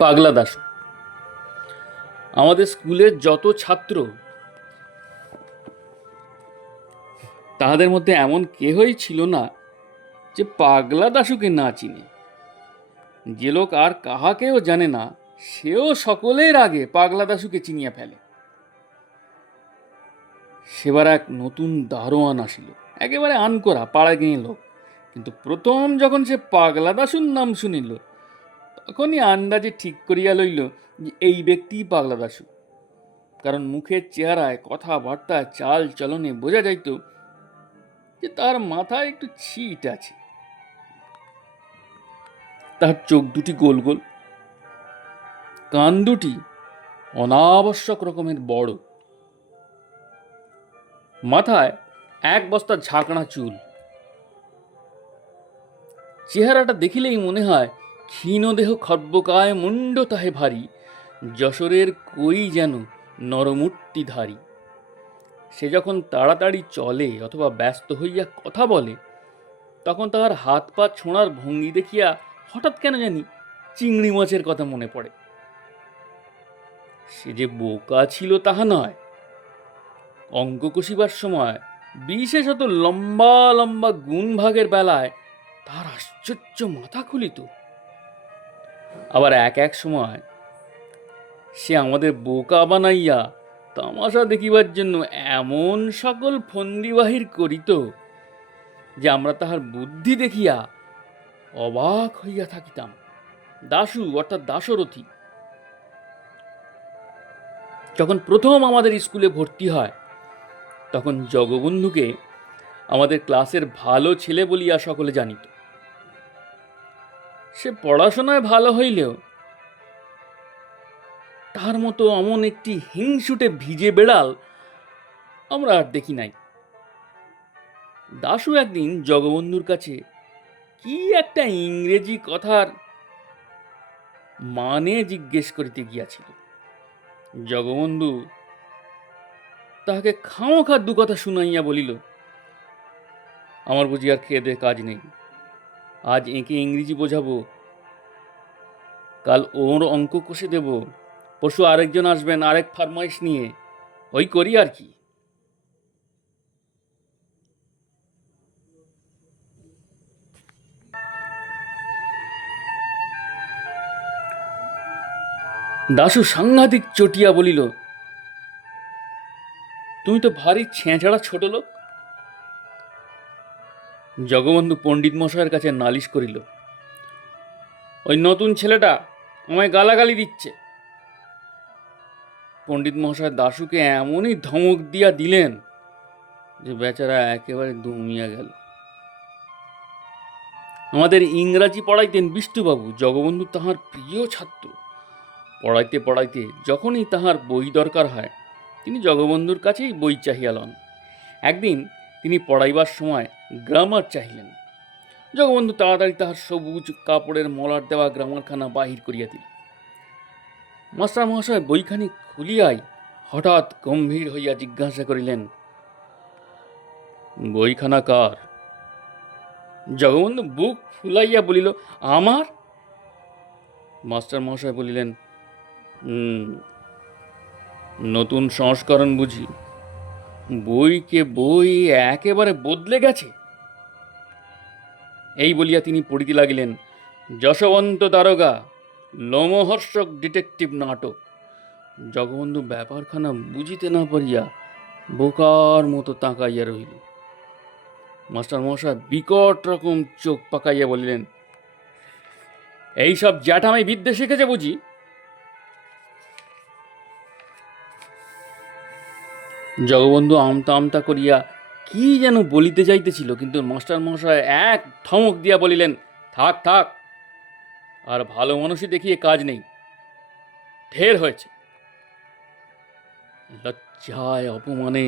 পাগলা দাশু। আমাদের স্কুলের যত ছাত্র, তাহাদের মধ্যে এমন কেহই ছিল না যে পাগলা দাশুকে না চিনে। যে লোক আর কাহাকেও জানে না, সেও সকলের আগে পাগলা দাশুকে চিনিয়া ফেলে। সেবার এক নতুন দারোয়ান আসিল, একেবারে আনকোরা পাড়া গেঁয়ে লোক। কিন্তু প্রথম যখন সে পাগলা দাশুর নাম শুনিল, তখনই আন্দাজে ঠিক করিয়া লইল যে এই ব্যক্তিই পাগলা দাশু। কারণ মুখের চেহারায়, কথাবার্তায়, চাল চলনে বোঝা যাইত যে তার মাথায় একটু ছিট আছে। তার চোখ দুটি গোল গোল, কান দুটি অনাবশ্যক রকমের বড়, মাথায় এক বস্তা ঝাঁকড়া চুল। চেহারাটা দেখিলেই মনে হয় ক্ষীণদেহ খর্বকায়, মুন্ড তাহে ভারী, যশোরের কই যেন নরমূর্তিধারী। সে যখন তাড়াতাড়ি চলে অথবা ব্যস্ত হইয়া কথা বলে, তখন তাহার হাত পা ছোঁড়ার ভঙ্গি দেখিয়া হঠাৎ কেন জানি চিংড়ি মাছের কথা মনে পড়ে। সে যে বোকা ছিল তাহা নয়, অঙ্ক কষিবার সময়, বিশেষত লম্বা লম্বা গুণ ভাগের বেলায় তার আশ্চর্য মাথা খুলিত। আবার এক এক সময় সে আমাদের বোকা বানাইয়া তামাশা দেখিবার জন্য এমন সকল ফন্দি বাহির করিত যে আমরা তাহার বুদ্ধি দেখিয়া অবাক হইয়া থাকিতাম। দাশু অর্থাৎ দাশরথী যখন প্রথম আমাদের স্কুলে ভর্তি হয়, তখন জগবন্ধুকে আমাদের ক্লাসের ভালো ছেলে বলিয়া সকলে জানিত। সে পড়াশোনায় ভালো হইলেও তার মতো অমন একটি হিংসুটে ভিজে বেড়াল আমরা আর দেখি নাই। দাশু একদিন জগবন্ধুর কাছে কি একটা ইংরেজি কথার মানে জিজ্ঞেস করিতে গিয়াছিল। জগবন্ধু তাহাকে খামোখা দু কথা শুনাইয়া বলিল, আমার বুঝি আর খেয়ে দেয়ে কাজ নেই, আজ এঁকে ইংরেজি বোঝাবো, কাল ওর অঙ্ক কষে দেব, পরশু আরেকজন আসবেন আরেক ফরমাইশ নিয়ে, ওই করি আর কি। দাশু সাংঘাতিক চটিয়া বলিল, তুমি তো ভারী ছেঁচড়া ছোট লোক। জগবন্ধু পণ্ডিত মশাইয়ের কাছে নালিশ করিল, ওই নতুন ছেলেটা আমায় গালাগালি দিচ্ছে। পণ্ডিত মশাই দাশুকে এমনই ধমক দিয়া দিলেন যে বেচারা একেবারে দমিয়া গেল। আমাদের ইংরাজি পড়াইতেন বিষ্টুবাবু, জগবন্ধু তাহার প্রিয় ছাত্র। পড়াইতে পড়াইতে যখনই তাহার বই দরকার হয়, তিনি জগবন্ধুর কাছেই বই চাহিয়া লন। একদিন তিনি পড়াইবার সময় গ্রামার চাহিলেন। জগবন্ধু তাড়াতাড়ি তাহার সবুজ কাপড়ের মলার দেওয়া গ্রামারখানা বাহির করিয়া দিল। মাস্টার মহাশয় বইখানি খুলিয়াই হঠাৎ গম্ভীর হইয়া জিজ্ঞাসা করিলেন, বইখানা কার? জগবন্ধু বুক ফুলাইয়া বলিল, আমার। মাস্টার মহাশয় বলিলেন, নতুন সংস্করণ বুঝি? বইকে বই একেবারে বদলে গেছে। এই বলিয়া তিনি পড়িতে লাগিলেন, যশবন্ত দারোগা, লোমহর্ষক ডিটেকটিভ নাটক। জগবন্ধু ব্যাপারখানা বুঝিতে না পারিয়া বোকার মতো তাকাইয়া রহিল। মাস্টার মশাই বিকট রকম চোখ পাকাইয়া বলিলেন, এইসব জ্যাঠামি বিদ্যে শিখেছে বুঝি? জগবন্ধু আমতা আমতা করিয়া কি যেন বলিতে যাইতেছিল, কিন্তু মাস্টার মশাই এক ধমক দিয়া বলিলেন, থাক থাক, আর ভালো মানুষই দেখিয়ে কাজ নেই, ঢের হয়েছে। লজ্জায় অপমানে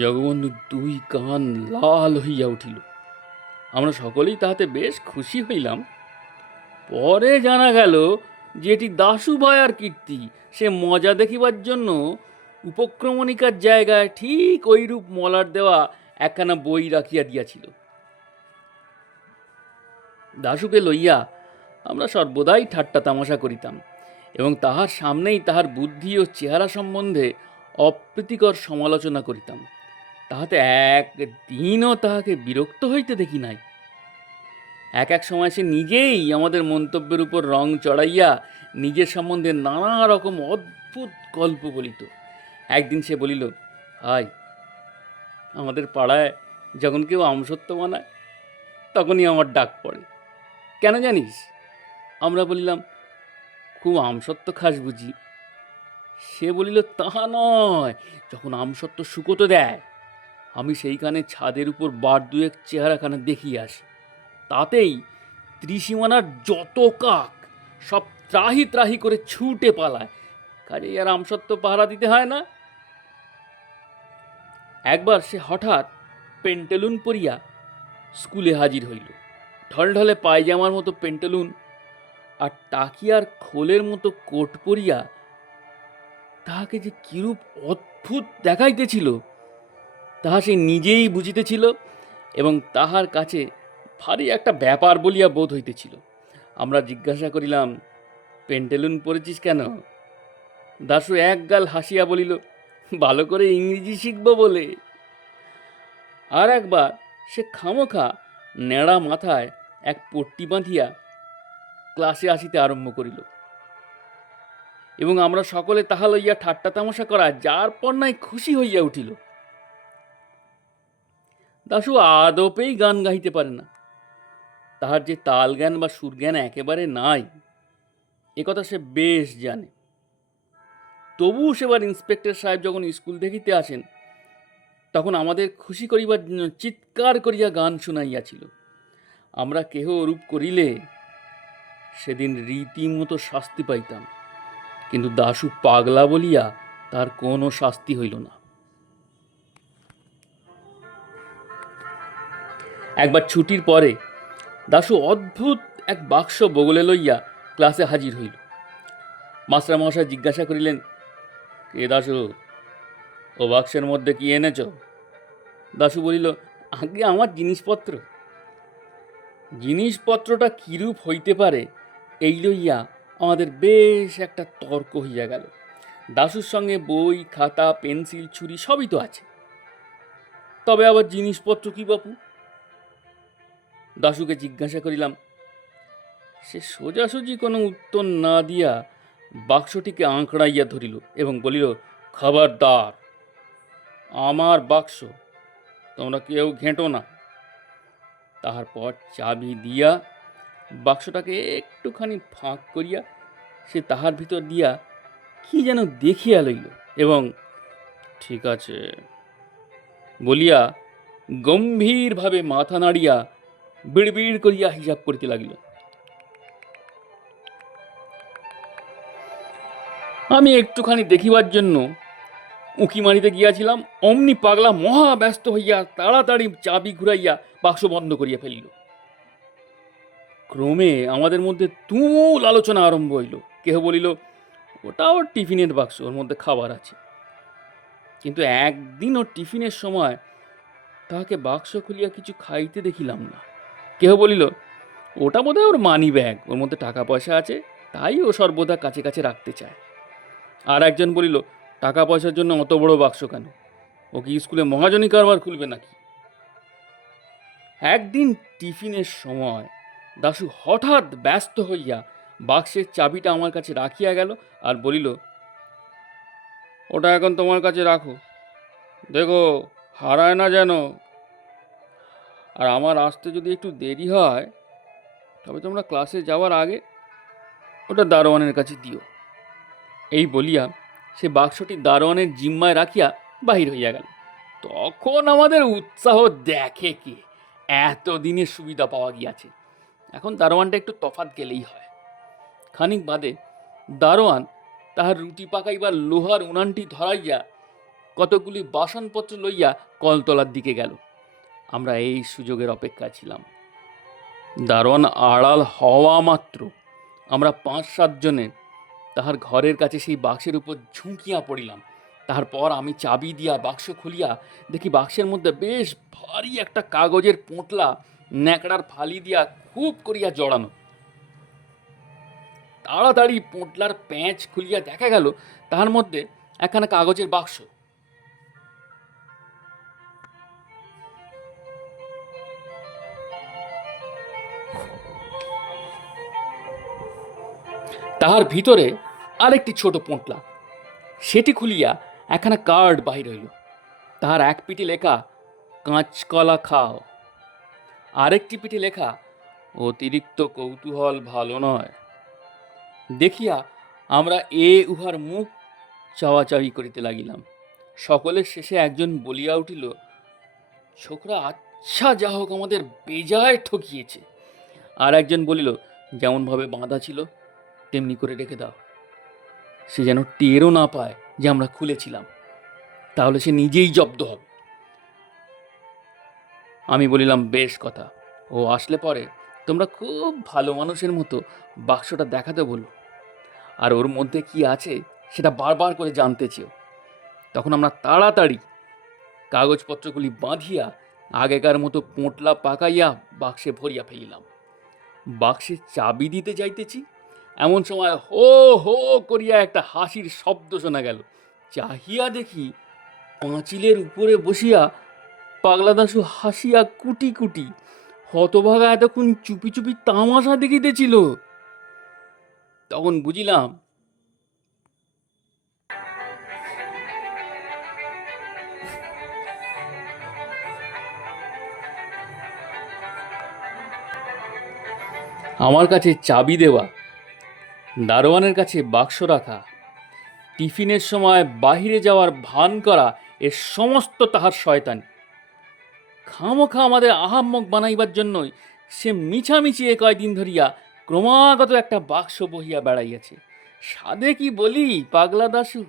জগবন্ধু দুই কান লাল হইয়া উঠিল। আমরা সকলেই তাহাতে বেশ খুশি হইলাম। পরে জানা গেল যে এটি দাশু ভায়ার কীর্তি। সে মজা দেখিবার জন্য উপক্রমণিকার জায়গায় ঠিক ওইরূপ মলার দেওয়া একখানা বই রাখিয়া দিয়াছিল। দাশুকে লইয়া আমরা সর্বদাই ঠাট্টা তামাশা করিতাম এবং তাহার সামনেই তাহার বুদ্ধি ও চেহারা সম্বন্ধে অপ্রীতিকর সমালোচনা করিতাম। তাহাতে একদিনও তাহাকে বিরক্ত হইতে দেখি নাই। এক এক সময় সে নিজেই আমাদের মন্তব্যের উপর রং চড়াইয়া নিজের সম্বন্ধে নানা রকম অদ্ভুত গল্প বলিত। একদিন সে বলিল, হাই, আমাদের পাড়ায় যখন কেউ আমসত্ত্ব বানায় তখনই আমার ডাক পড়ে। কেন জানিস? আমরা বলিলাম, খুব আমসত্ত্ব খাস বুঝি? সে বলিল, তাহা নয়, যখন আমসত্ত্ব শুকোতে দেয় আমি সেইখানে ছাদের উপর বার দুয়েক চেহারাখানে দেখিয়ে আসি, তাতেই ত্রিসীমানার যত কাক সব ত্রাহি ত্রাহি করে ছুটে পালায়, কাজেই আর আমসত্ত্ব পাহারা দিতে হয় না। একবার সে হঠাৎ পেন্টেলুন পরিয়া স্কুলে হাজির হইল। ঢলঢলে পায়জামার মতো পেন্টেলুন আর টাকিয়ার খোলের মতো কোট পরিয়া তাহাকে যে কিরূপ অদ্ভুত দেখাইতেছিল তাহা সে নিজেই বুঝিতেছিল এবং তাহার কাছে ভারী একটা ব্যাপার বলিয়া বোধ হইতেছিল। আমরা জিজ্ঞাসা করিলাম, পেন্টেলুন পরেছিস কেন? দাশু একগাল হাসিয়া বলিল, ভালো করে ইংরেজি শিখব বলে। আর একবার সে খামোখা নেড়া মাথায় এক পট্টি বাঁধিয়া ক্লাসে আসিতে আরম্ভ করিল এবং আমরা সকলে তাহা লইয়া ঠাট্টা তামাশা করা যার পর নাই খুশি হইয়া উঠিল। দাশু আদপেই গান গাইতে পারে না, তাহার যে তাল জ্ঞান বা সুর জ্ঞান একেবারে নাই একথা সে বেশ জানে। তবু সেবার ইন্সপেক্টর সাহেব যখন স্কুল দেখিতে আসেন তখন আমাদের খুশি করিবার জন্য চিৎকার করিয়া গান শুনাইয়াছিল। আমরা কেহ ওরূপ করিলে সেদিন রীতিমতো শাস্তি পাইতাম, কিন্তু দাশু পাগলা বলিয়া তার কোনো শাস্তি হইল না। একবার ছুটির পরে দাশু অদ্ভুত এক বাক্স বগলে লইয়া ক্লাসে হাজির হইল। মাস্টারমশাই জিজ্ঞাসা করিলেন, কে দাশু, ও বাক্সের মধ্যে কি এনেছ? দাশু বলিল, আগে আমার জিনিসপত্র। জিনিসপত্রটা কিরূপ হইতে পারে এই লইয়া আমাদের বেশ একটা তর্ক হইয়া গেল। দাশুর সঙ্গে বই, খাতা, পেন্সিল, ছুরি সবই তো আছে, তবে আবার জিনিসপত্র কি বাপু? দাশুকে জিজ্ঞাসা করিলাম। সে সোজাসুজি কোনো উত্তর না দিয়া বাক্সটিকে আঁকড়াইয়া ধরিল এবং বলিল, খবরদার, আমার বাক্স, তোমরা কেউ ঘেঁটো না। তাহার পর চাবি দিয়া বাক্সটাকে একটুখানি ফাঁক করিয়া সে তাহার ভিতর দিয়া কি যেন দেখিয়া লইল এবং ঠিক আছে বলিয়া গম্ভীরভাবে মাথা নাড়িয়া বিড়বিড় করিয়া হিসাব করিতে লাগিল। আমি একটুখানি দেখিবার জন্য উঁকি মারিতে গিয়াছিলাম, অমনি পাগলা মহা ব্যস্ত হইয়া তাড়াতাড়ি চাবি ঘুরাইয়া বাক্স বন্ধ করিয়া ফেলিল। ক্রমে আমাদের মধ্যে তুমুল আলোচনা আরম্ভ হইল। কেহ বলিল, ওটা ওর টিফিনের বাক্স, ওর মধ্যে খাবার আছে। কিন্তু একদিন ওর টিফিনের সময় তাহাকে বাক্স খুলিয়া কিছু খাইতে দেখিলাম না। কেহ বলিল, ওটা বোধহয় ওর মানি ব্যাগ, ওর মধ্যে টাকা পয়সা আছে, তাই ও সর্বদা কাছে কাছে রাখতে চায়। আর একজন বলিল, টাকা পয়সার জন্য অত বড় বাক্স কেন? ও কি স্কুলে মহাজনী কারবার খুলবে নাকি? একদিন টিফিনের সময় দাশু হঠাৎ ব্যস্ত হইয়া বাক্সের চাবিটা আমার কাছে রাখিয়া গেল আর বলিল, ওটা এখন তোমার কাছে রাখো, দেখো হারায় না যেন, আর আমার আসতে যদি একটু দেরি হয় তবে তোমরা ক্লাসে যাওয়ার আগে ওটা দারোয়ানের কাছে দিও। এই বলিয়া সে বাক্সটি দারোয়ানের জিম্মায় রাখিয়া বাহির হইয়া গেল। তখন আমাদের উৎসাহ দেখে কে, এতদিনের সুবিধা পাওয়া গিয়াছে, এখন দারোয়ানটা একটু তফাৎ গেলেই হয়। খানিক বাদে দারোয়ান তাহার রুটি পাকাইবার লোহার উনানটি ধরাইয়া কতগুলি বাসনপত্র লইয়া কলতলার দিকে গেল। আমরা এই সুযোগের অপেক্ষায় ছিলাম। দারোয়ান আড়াল হওয়া মাত্র আমরা 5-7 জনে তাহার ঘরের কাছে সেই বাক্সের উপর ঝুঁকিয়া পড়িলাম। তারপর আমি চাবি দিয়া বাক্স খুলিয়া দেখি বাক্সের মধ্যে বেশ ভারী একটা কাগজের পোঁটলা ন্যাকড়ার ফালি দিয়া খুব করিয়া জড়ানো। তাড়াতাড়ি পোঁটলার প্যাঁচ খুলিয়া দেখা গেল তাহার মধ্যে একখানা কাগজের বাক্স। তাহার ভিতরে আরেকটি ছোট পোঁটলা। সেটি খুলিয়া একখানা কার্ড বাহির হইল। তাহার এক পিঠে লেখা কাঁচকলা খাও, আরেকটি পিঠে লেখা অতিরিক্ত কৌতূহল ভালো নয়। দেখিয়া আমরা উহার মুখ চাওয়াচাওয়ি করিতে লাগিলাম। সকলের শেষে একজন বলিয়া উঠিল, ছোকরা আচ্ছা যা হোক আমাদের বেজায় ঠকিয়েছে। আর একজন বলিল, যেমনভাবে বাঁধা ছিল তেমনি করে রেখে দাও, সে যেন টেরও না পায় যে আমরা খুলেছিলাম, তাহলে সে নিজেই জব্দ হবে। আমি বলিলাম, বেশ কথা, ও আসলে পরে তোমরা খুব ভালো মানুষের মতো বাক্সটা দেখাতে বলো, আর ওর মধ্যে কি আছে সেটা বারবার করে জানতে চেও। তখন আমরা তাড়াতাড়ি কাগজপত্রগুলি বাঁধিয়া আগেকার মতো পোঁটলা পাকাইয়া বাক্সে ভরিয়া ফেলিলাম। বাক্সে চাবি দিতে যাইতেছি, এমন সময় হো হো করিয়া একটা হাসির শব্দ শোনা গেল। চাহিয়া দেখি পাঁচিলের উপরে বসিয়া পাগলা দাশু হাসিয়া কুটি কুটি হতভাগা এতক্ষণ চুপি চুপি তামাশা দেখিতেছিল। তখন বুঝিলাম আমার কাছে চাবি দেওয়া, দারোয়ানের কাছে বাক্স রাখা, টিফিনের সময় বাহিরে যাওয়ার ভান করা, এ সমস্ত তাহার শয়তানি। খামোখা আমাদের আহাম্মক বানাইবার জন্যই সে মিছামিছি কয়দিন ধরিয়া ক্রমাগত একটা বাক্স বহিয়া বেড়াইয়াছে। সাধে কি বলি পাগলা দাশু,